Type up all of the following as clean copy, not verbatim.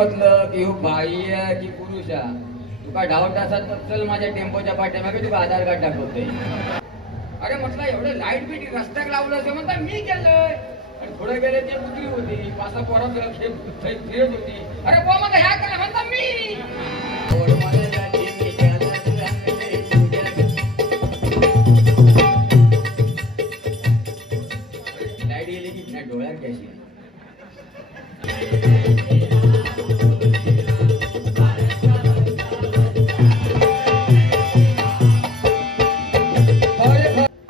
म्हटलं की हो बाई आहे की पुरुष आहे, तुका डाऊट असत चल माझ्या टेम्पोच्या पाठीमागे तुका आधार कार्ड दाखवते. अरे म्हटलं एवढं लाईट बीट रस्त्याक लावलं ते म्हणता मी केलंय. आणि पुढे गेले ते कुत्री होती, पासा पोरात फिरत होती. अरे बो मग ह्या केलं म्हणता मी. लाईट गेली की नाही डोळ्यात घ्यायची.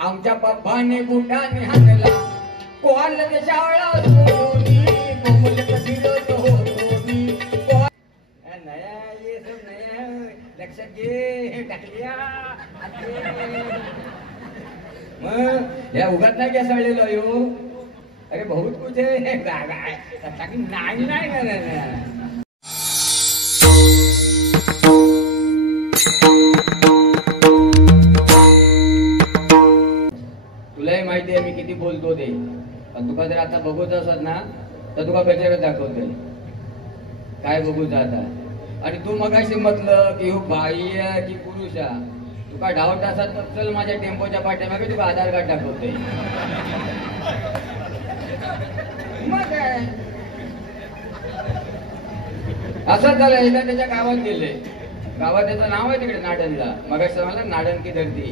आमच्या पप्पाने बुटाने हाणला कोण शाळा सोडून कोमल फिरत होतो मी. नया ये सब नया लक्षात घे टाकल्या मग या उगाच नाही घ्यासाळलेलो यो. अरे बहुत कुछ है काय नाही नाही. तुलाही माहिती आहे मी किती बोलतो ते, पण तुका जर आता बघूच असत ना तर तुका गजरच दाखवतोय काय बघूच आता. आणि तू मगाशी म्हटलं की हो बाई आहे की पुरुष आहे, तुका डाऊट असत तर चल माझ्या टेम्पोच्या पाठीमागे तुका आधार कार्ड दाखवते. मग असंच झालं. एकदा त्याच्या गावात गेले, गावात त्याचं नाव आहे तिकडे नाडनला. मगाशी मला नाडन की धरती.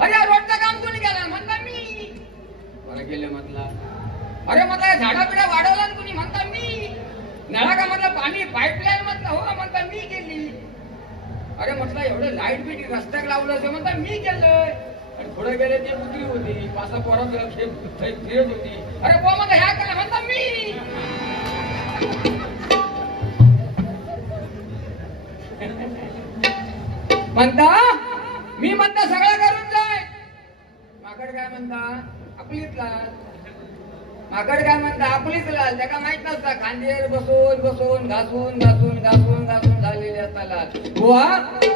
अरे रोडचं काम कोणी केलं म्हणता मी. मला गेले म्हटला अरे म्हटलं झाडा पिढा वाढवला कोणी म्हणता मी. नळा का म्हटलं पाणी पाईपलाईन म्हटलं हो म्हणता मी केली. अरे म्हटलं एवढं लाईट बीट रस्त्याक लावलं ते म्हणता मी केलंय. आणि पुढे गेले ते कुत्री होती, पासा पोरात फिरत होती. अरे बो मग ह्या केलं म्हणता मी. म्हणता मी म्हणता सगळं करून जाय. माकड काय म्हणता आपलीच लाल. माकड काय म्हणता आपलीच लाल. त्याला माहित नसता खांद्यावर बसून बसून घासून घासून घासून घासून झालेले असतात बुवा.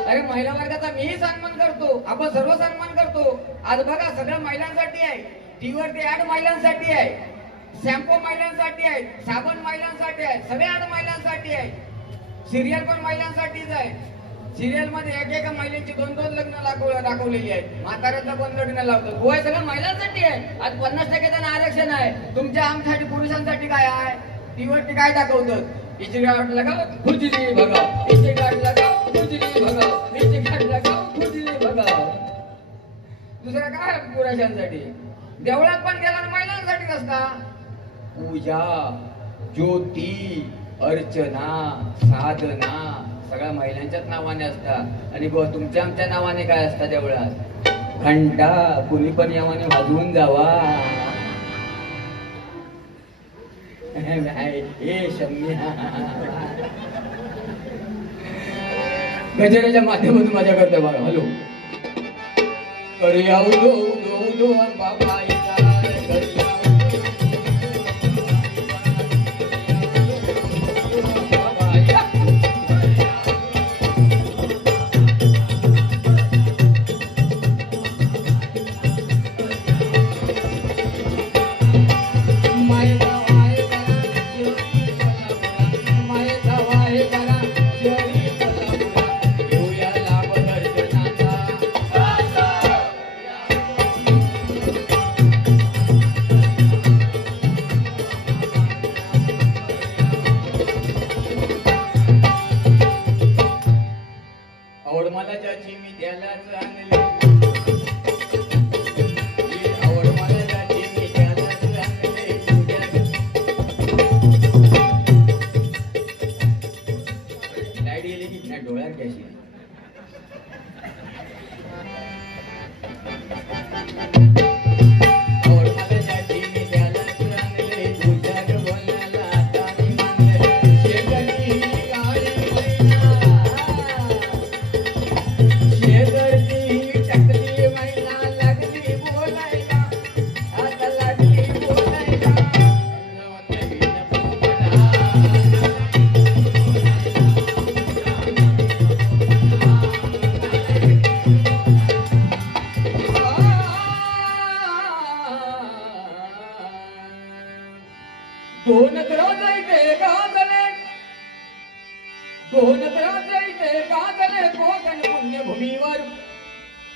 अरे महिला वर्गाचा मीही सन्मान करतो, आपण सर्व सन्मान करतो. आज बघा सगळं महिलांसाठी आहे. टीव्हीवर ते ऍड महिलांसाठी आहे, शॅम्पू महिलांसाठी आहे, साबण महिलांसाठी आहे, सगळे ऍड महिलांसाठी आहे. सिरियल पण महिलांसाठीच आहे. सिरियल मध्ये एकेका महिलेची 2-2 लग्न दाखवलेली आहेत. म्हाताऱ्याचं पण लग्न लावतात. गोवा सगळं महिलांसाठी आहे. आज 50% त्यांना आरक्षण आहे. तुमच्या आमच्यासाठी पुरुषांसाठी काय आहे? टीव्हीवरती काय दाखवतात? इथे गाठ लगाव खुजली भगाव, इथे गाठ लगाव खुजली भगाव, इथे गाठ लगाव खुजली भगाव. दुसरं काय पुरुषांसाठी? देवळात पण गेला महिलांसाठी असता. पूजा, ज्योती, अर्चना, साधना सगळ्या महिलांच्याच नावाने असतात. आणि तुमच्या आमच्या नावाने काय असतात देवळात? घंटा कुणी पण यावाने वाजवून जावा. गजराच्या माध्यमातून माझ्या करतोय बघा. हॅलो करूया उदो उदो उदो बाबा.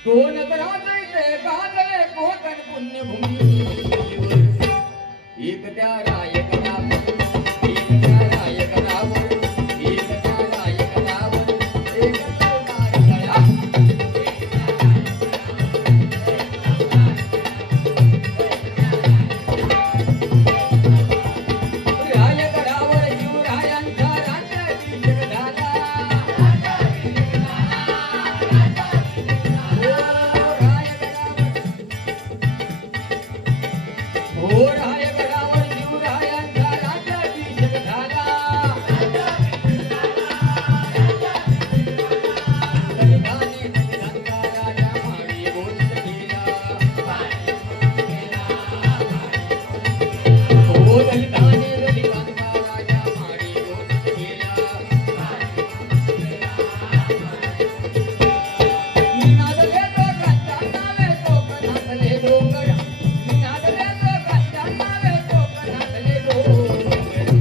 दोन तराचे गाजले कोकण पुण्यभूमी एक त्या रायक नाव एक त्या रायक नाव एक त्या रायक नाव एक लवकार गळा रायगडावर शिवरायांचा राज्याभिषेक झाला हो रायगडावर शिवरायांचा राज्याभिषेक झाला दलितांनी दलितांचा राजा माडी घोषित केला हो दलितांनी दलितांचा राजा माडी घोषित केला निनादले लोकांच्या नावे कोकणातले डोंगर निनादले लोकांच्या नावे कोकणातले डोंगर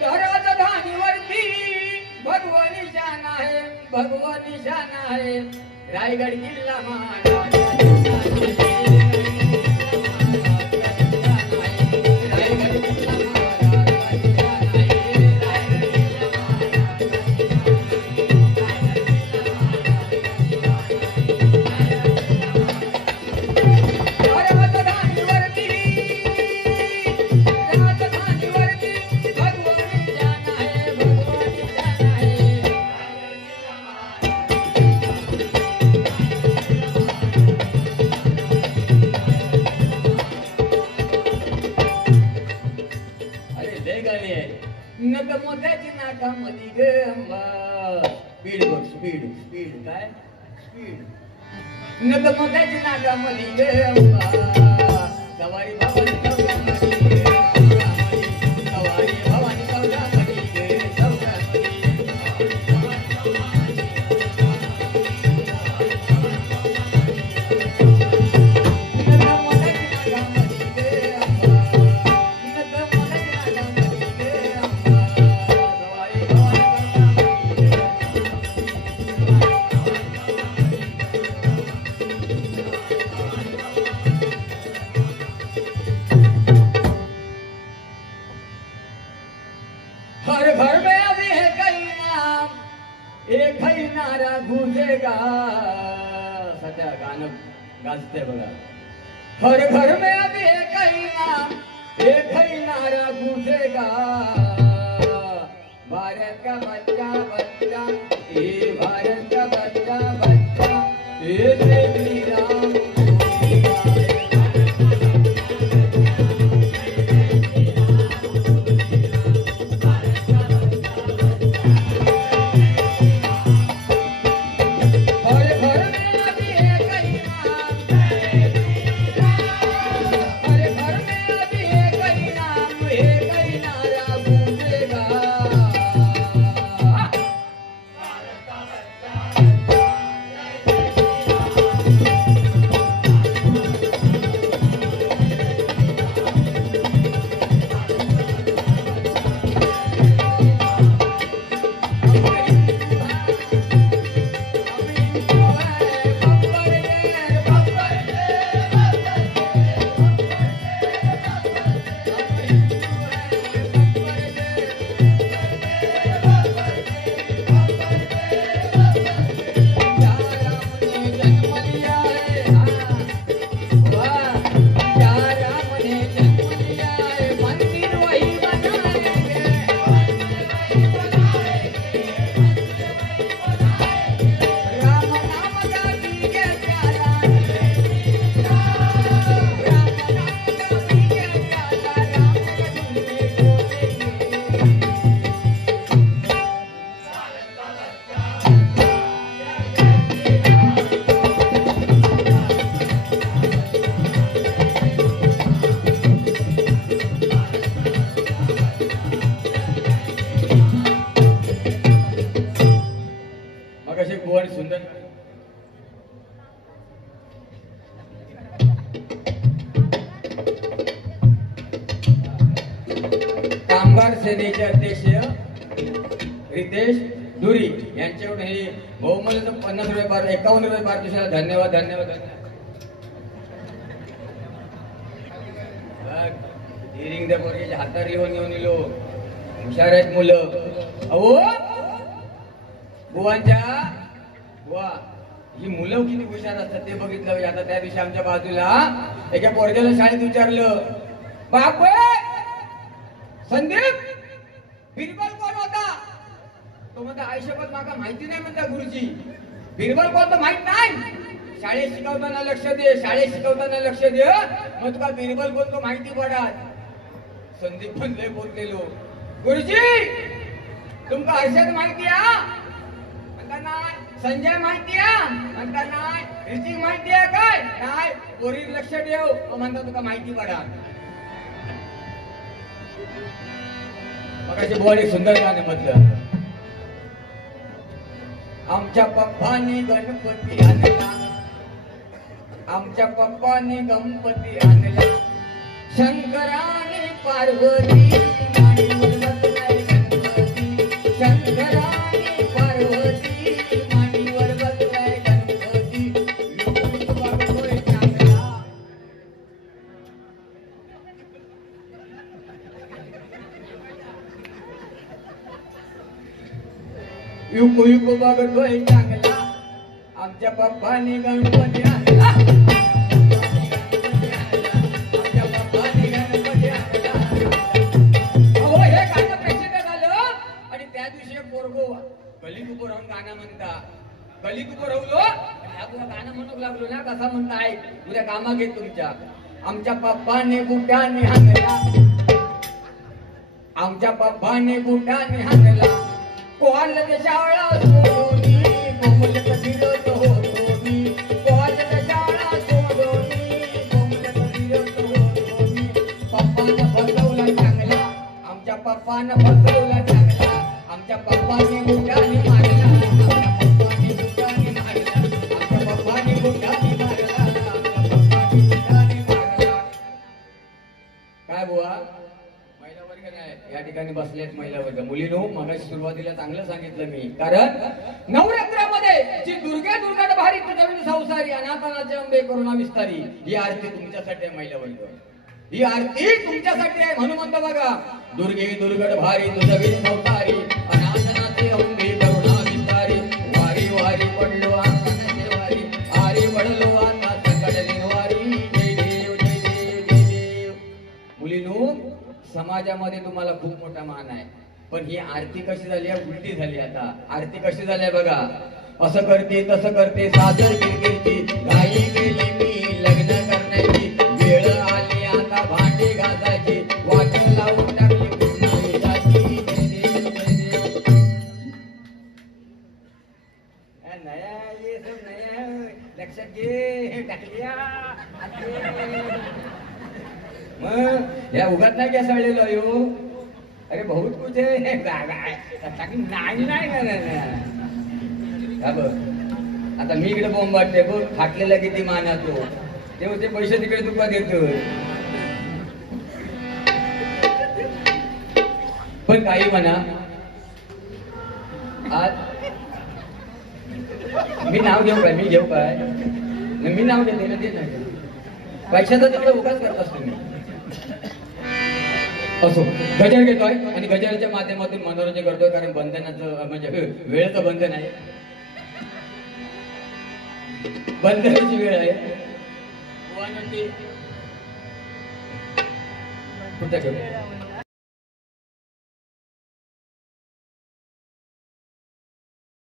त्या राजधानीवरती भगवानी शान आहे भगवानी शान आहे रायगड किल्ला महाराजांचा रायगड किल्ला महाराजांचा राजधानीवरती भगवानी शान आहे भगवानी शान आहे अरे लय गाणी आहे नग मोत्याची नाकामधी ग अंबा स्पीड बघ स्पीड स्पीड काय स्पीड नग मोत्याची नाकामधी ग अंबा सवारी भवानी चौकामधी ग चौकामधी सवारी भवानी चौकामधी ग चौकामधी नग मोत्याची नाकामधी ग अंबा नग मोत्याची नाकामधी ग अंबा सवारी भवानी चौकामधी ग हर घर में अभी है कई नाम एक ही नारा गूंजेगा सध्या गाणं गाजते बघा हर घर में अभी है कई नाम एक ही नारा गूंजेगा भारत का बच्चा बच्चा ये भारत का बच्चा बच्चा ये जय श्री राम हर घर में अभी है कई नाम हर घर में अभी है कई नाम एक ही नारा गूंजेगा कामगार सेनेचे अध्यक्ष रितेश धुरी यांच्याकडून हे बहुमूल्य 50 रुपये 51 रुपये पारितोषिकाला धन्यवाद धन्यवाद धन्यवाद. हिरिंग द्या पोरगे हातात लिहून घेऊन येलो. हुशार आहेत मुलं. अहो बुवांच्या बुवा ही मुलं किती हुशार असतात ते बघितलं. आता त्या दिवशी आमच्या बाजूला एका पोरग्याला शाळेत विचारलं, बाप संदीप बिरबल कोण होता? तो म्हणता आयुष्यभर माका माहिती नाही म्हणता गुरुजी. बिरबल कोण तर माहित नाही. शाळेत शिकवताना लक्ष दे, शाळेत शिकवताना लक्ष दे, मग तुका बिरबल कोण तो माहिती पडत. संदीप पण लय बोललेलो, गुरुजी तुमका हर्षद माहिती आहे म्हणता नाही. संजय माहिती आहे म्हणता नाही. ऋतिक माहिती आहे काय? नाही. पोरी लक्ष देव म्हणता तुका माहिती पडत. मगाशी बोडी सुंदर गाणं म्हटलं, आमच्या पप्पानी गणपती आणला, आमच्या पप्पानी गणपती आणला, शंकराने पार्वती मांडीवर बसलाय गणपती, शंकराने पार्वती मांडीवर बसलाय गणपती, बघतोय चांगला. युको युको बघतोय चांगला, आमच्या पप्पानी गणपती आणला, आमच्या पप्पानी गणपती आणला. अहो हे गाणं प्रसिद्ध झालं आणि त्या दिवशी एक पोरगो गलीकुपो राहून गाणं म्हणता. गलीकुपो राहलो आपलं गाणं म्हणू लागलो ना, कसा म्हणताय उद्या कामा घेत तुमच्या. आमच्या पप्पाने बुटाने हाणला, आमच्या पप्पाने बुटाने हाणला, कोहालत शाळा सोडोनी कोमलत फिरत होतोनी, कोहालत शाळा सोडोनी कोमलत फिरत होतोनी. पप्पानं फसवला चांगला, आमच्या पप्पानं फसवला चांगला, आमच्या पप्पाने बुटाने मारला, आमच्या पप्पाने बुटाने मारला, आमच्या पप्पाने बुटाने मारला, आमच्या पप्पाने बुटाने मारला. काय बुवा महिला वर्ग नाही या ठिकाणी बसलेत. महिला वर्ग मुलीनो मगाशी सुरुवातीला चांगलं सांगितलं मी, कारण नवरात्रामध्ये जी दुर्गा दुर्गाट भारी तुझ्या संसारी अनाथानाचे अंबे करुणा विस्तारी ही आरती तुमच्यासाठी आहे. महिला वर्ग ही आरती तुमच्यासाठी आहे. म्हणून म्हणतो बघा, दुर्गे दुर्गट भारी तुझ्या संसारी अनाथनाचे अंबे करुणा विस्तारी, वारी वारी पडलो आंगणाचे वारी, आरी पडलो आता संकट निर्वारी. जय देव जय देव जय देव. मुलीनो समाजामध्ये तुम्हाला खूप मोठा मान आहे, पण ही आरती कशी झाली आहे? उलटी झाली. आता आरती कशी झाली आहे बघा, असं करते तसं करते सादर गिरगिरची, गाई गेली मी लग्न करण्याची, वेळ आली आता भांडी घासायची, वाट लावून टाकली पुन्हा विजाची. नया ये सब नया लक्षात घे टाकलिया. मग या उगाच नाही घ्या सळलेलो यो. अरे बहुत कुछ है नाही बघ. आता मी इकडे बॉम्ब वाटते बघ, फाटलेला किती मानातो ते पैसे तिकडे तुका देतो. पण काही म्हणा, आज मी नाव घेऊ काय? मी घेऊ काय? मी नाव घेते ना, ते नाही पैशाचा तेवढं उगाच करत असतो मी. असो गजर घेतोय आणि गजराच्या माध्यमातून मनोरंजन करतोय, कारण बंधनाचं म्हणजे वेळेचं बंधन आहे, बंधनाची वेळ आहे. कुठं